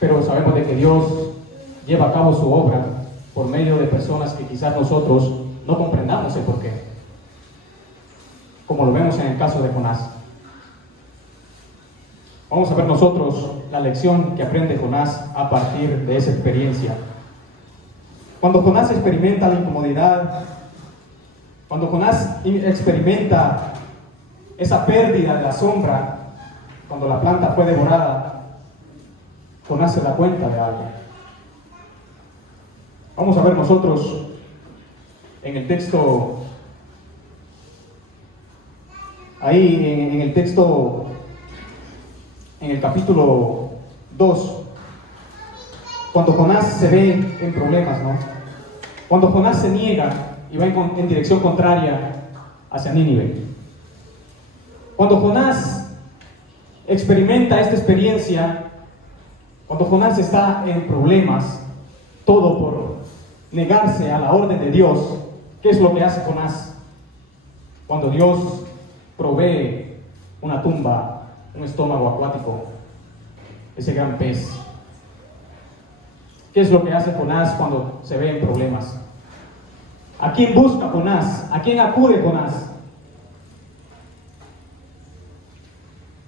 pero sabemos de que Dios lleva a cabo su obra por medio de personas que quizás nosotros no comprendamos el porqué, como lo vemos en el caso de Jonás. Vamos a ver nosotros la lección que aprende Jonás a partir de esa experiencia. Cuando Jonás experimenta la incomodidad, cuando Jonás experimenta esa pérdida de la sombra, cuando la planta fue devorada, Jonás se da cuenta de algo. Vamos a ver nosotros en el texto, ahí en el texto, en el capítulo 2, cuando Jonás se ve en problemas, ¿no? Cuando Jonás se niega y va en dirección contraria hacia Nínive. Cuando Jonás experimenta esta experiencia, cuando Jonás está en problemas, todo por negarse a la orden de Dios, ¿qué es lo que hace Jonás? Cuando Dios provee una tumba, un estómago acuático, ese gran pez. ¿Qué es lo que hace Jonás cuando se ve en problemas? ¿A quién busca Jonás? ¿A quién acude Jonás?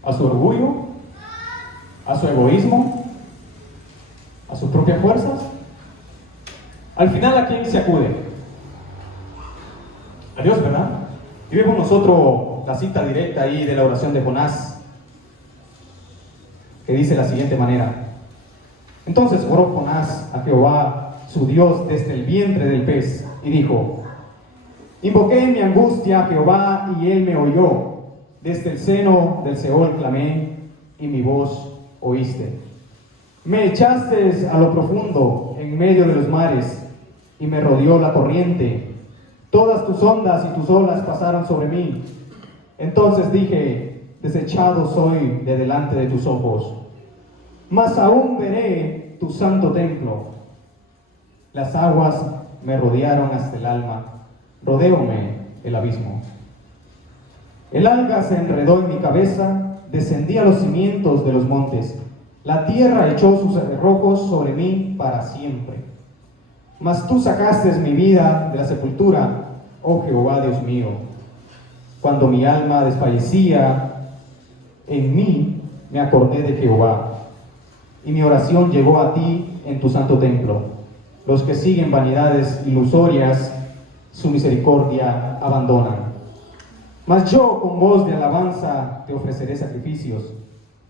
¿A su orgullo? ¿A su egoísmo? ¿A sus propias fuerzas? Al final, ¿a quién se acude? A Dios, ¿verdad? Y vemos nosotros la cita directa ahí de la oración de Jonás, que dice de la siguiente manera: entonces oró Jonás a Jehová, su Dios, desde el vientre del pez, y dijo: invoqué en mi angustia a Jehová, y él me oyó. Desde el seno del Seol clamé, y mi voz oíste. Me echaste a lo profundo, en medio de los mares, y me rodeó la corriente. Todas tus ondas y tus olas pasaron sobre mí. Entonces dije: desechado soy de delante de tus ojos. Mas aún veré tu santo templo. Las aguas me rodearon hasta el alma, rodeóme el abismo. El alga se enredó en mi cabeza, descendí a los cimientos de los montes. La tierra echó sus cerrojos sobre mí para siempre. Mas tú sacaste mi vida de la sepultura, oh Jehová Dios mío. Cuando mi alma desfallecía en mí, me acordé de Jehová, y mi oración llegó a ti en tu santo templo. Los que siguen vanidades ilusorias, su misericordia abandonan. Mas yo con voz de alabanza te ofreceré sacrificios.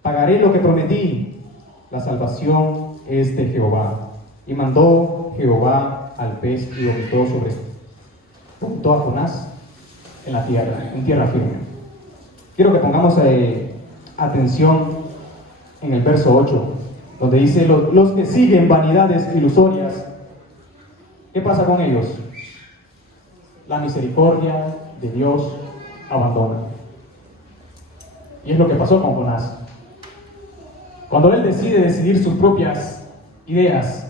Pagaré lo que prometí. La salvación es de Jehová. Y mandó Jehová al pez y vomitó a Jonás en la tierra, en tierra firme. Quiero que pongamos atención en el verso 8, donde dice: los que siguen vanidades ilusorias, ¿qué pasa con ellos? La misericordia de Dios abandona. Y es lo que pasó con Jonás. Cuando él decide decidir sus propias ideas,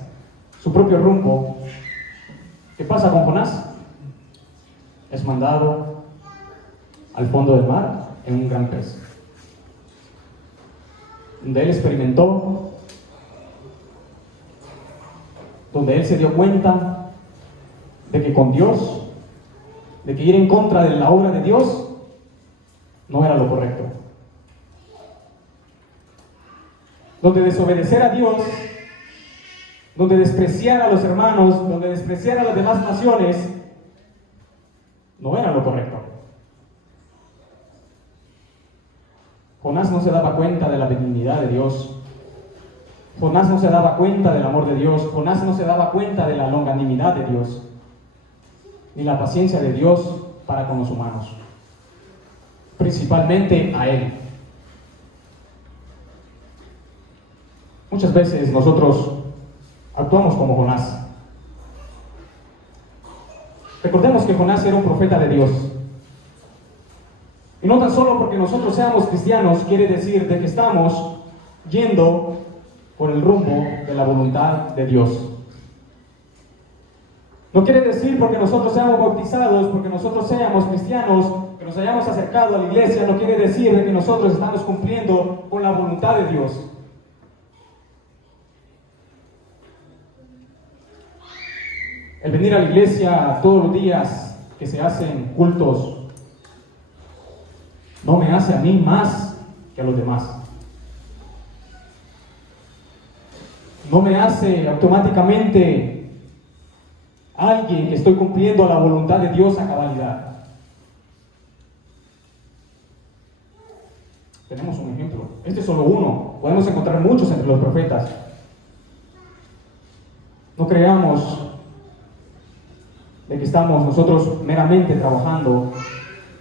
su propio rumbo, ¿qué pasa con Jonás? Es mandado al fondo del mar en un gran pez, donde él experimentó, donde él se dio cuenta de que con Dios, de que ir en contra de la obra de Dios no era lo correcto, donde desobedecer a Dios, donde despreciar a los hermanos, donde despreciar a las demás naciones no era lo correcto. Jonás no se daba cuenta de la benignidad de Dios. Jonás no se daba cuenta del amor de Dios. Jonás no se daba cuenta de la longanimidad de Dios, ni la paciencia de Dios para con los humanos, principalmente a él. Muchas veces nosotros actuamos como Jonás. Recordemos que Jonás era un profeta de Dios. Y no tan solo porque nosotros seamos cristianos quiere decir de que estamos yendo por el rumbo de la voluntad de Dios. No quiere decir porque nosotros seamos bautizados, porque nosotros seamos cristianos, que nos hayamos acercado a la iglesia, no quiere decir de que nosotros estamos cumpliendo con la voluntad de Dios. el venir a la iglesia todos los días que se hacen cultos, no me hace a mí más que a los demás. No me hace automáticamente alguien que estoy cumpliendo la voluntad de Dios a cabalidad. Tenemos un ejemplo. Este es solo uno. Podemos encontrar muchos entre los profetas. No creamos de que estamos nosotros meramente trabajando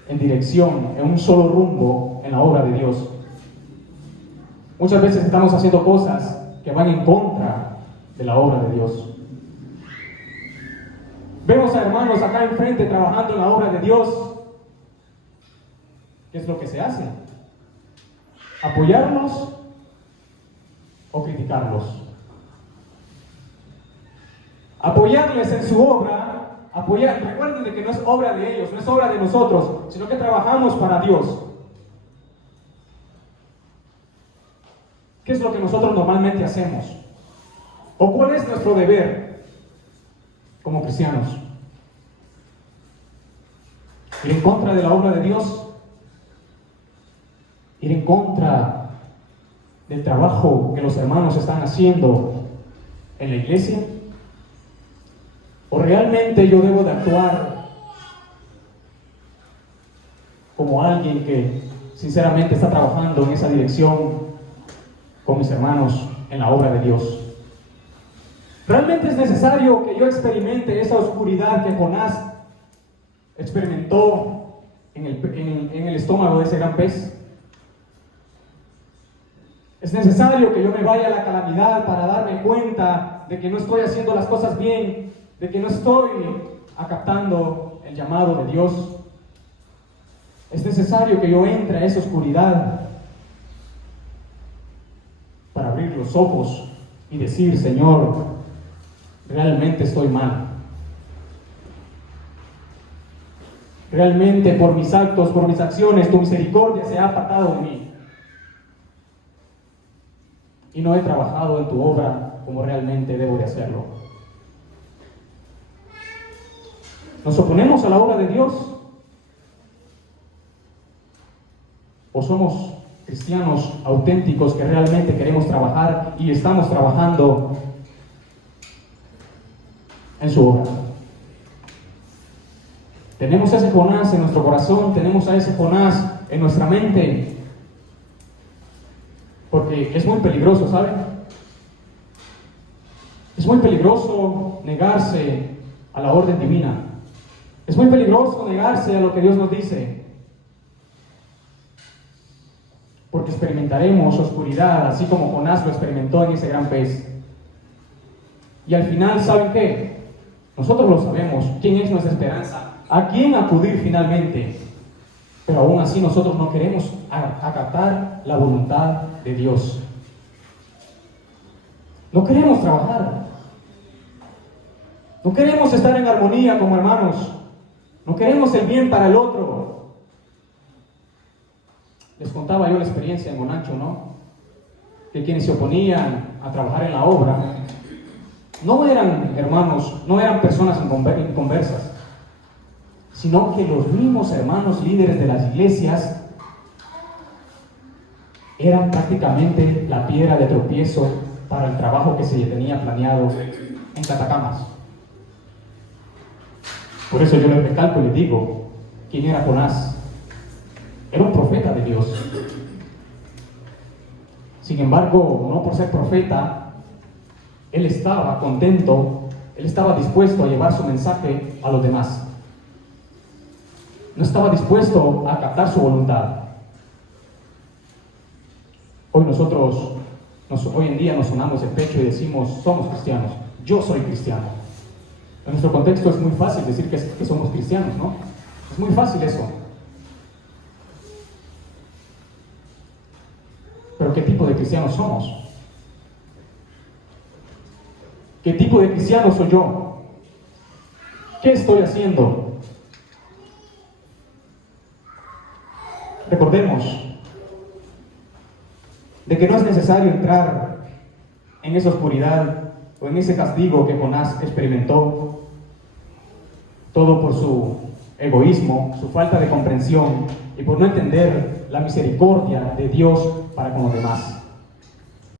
en dirección, en un solo rumbo en la obra de Dios. Muchas veces estamos haciendo cosas que van en contra de la obra de Dios. Vemos a hermanos acá enfrente trabajando en la obra de Dios. ¿Qué es lo que se hace? ¿Apoyarlos o criticarlos? Apoyarles en su obra. Recuerden de que no es obra de ellos, no es obra de nosotros, sino que trabajamos para Dios. ¿Qué es lo que nosotros normalmente hacemos? ¿O cuál es nuestro deber como cristianos? ¿Ir en contra de la obra de Dios? ¿Ir en contra del trabajo que los hermanos están haciendo en la iglesia? ¿O realmente yo debo de actuar como alguien que sinceramente está trabajando en esa dirección con mis hermanos en la obra de Dios? ¿Realmente es necesario que yo experimente esa oscuridad que Jonás experimentó en el estómago de ese gran pez? ¿Es necesario que yo me vaya a la calamidad para darme cuenta de que no estoy haciendo las cosas bien, de que no estoy acatando el llamado de Dios? Es necesario que yo entre a esa oscuridad para abrir los ojos y decir: Señor, realmente estoy mal. Realmente por mis actos, por mis acciones, tu misericordia se ha apartado de mí. Y no he trabajado en tu obra como realmente debo de hacerlo. ¿Nos oponemos a la obra de Dios? ¿O somos cristianos auténticos que realmente queremos trabajar y estamos trabajando en su obra? Tenemos a ese Jonás en nuestro corazón, tenemos a ese Jonás en nuestra mente, porque es muy peligroso, ¿saben? Es muy peligroso negarse a la orden divina. Es muy peligroso negarse a lo que Dios nos dice, porque experimentaremos oscuridad, así como Jonás lo experimentó en ese gran pez. Y al final, ¿saben qué? Nosotros lo sabemos, quién es nuestra esperanza, a quién acudir finalmente. Pero aún así nosotros no queremos acatar la voluntad de Dios. No queremos trabajar. No queremos estar en armonía como hermanos. No queremos el bien para el otro. Les contaba yo la experiencia en Bonancho, ¿no? Que quienes se oponían a trabajar en la obra no eran hermanos, no eran personas inconversas, sino que los mismos hermanos líderes de las iglesias eran prácticamente la piedra de tropiezo para el trabajo que se tenía planeado en Catacamas. Por eso yo les recalco y les digo, ¿quién era Jonás? Era un profeta de Dios. Sin embargo, no por ser profeta, él estaba contento, él estaba dispuesto a llevar su mensaje a los demás. No estaba dispuesto a acatar su voluntad. Hoy en día nos sonamos el pecho y decimos: somos cristianos, yo soy cristiano. En nuestro contexto es muy fácil decir que somos cristianos, ¿no? Es muy fácil eso. Pero ¿qué tipo de cristianos somos? ¿Qué tipo de cristiano soy yo? ¿Qué estoy haciendo? Recordemos de que no es necesario entrar en esa oscuridad o en ese castigo que Jonás experimentó todo por su egoísmo, su falta de comprensión y por no entender la misericordia de Dios para con los demás.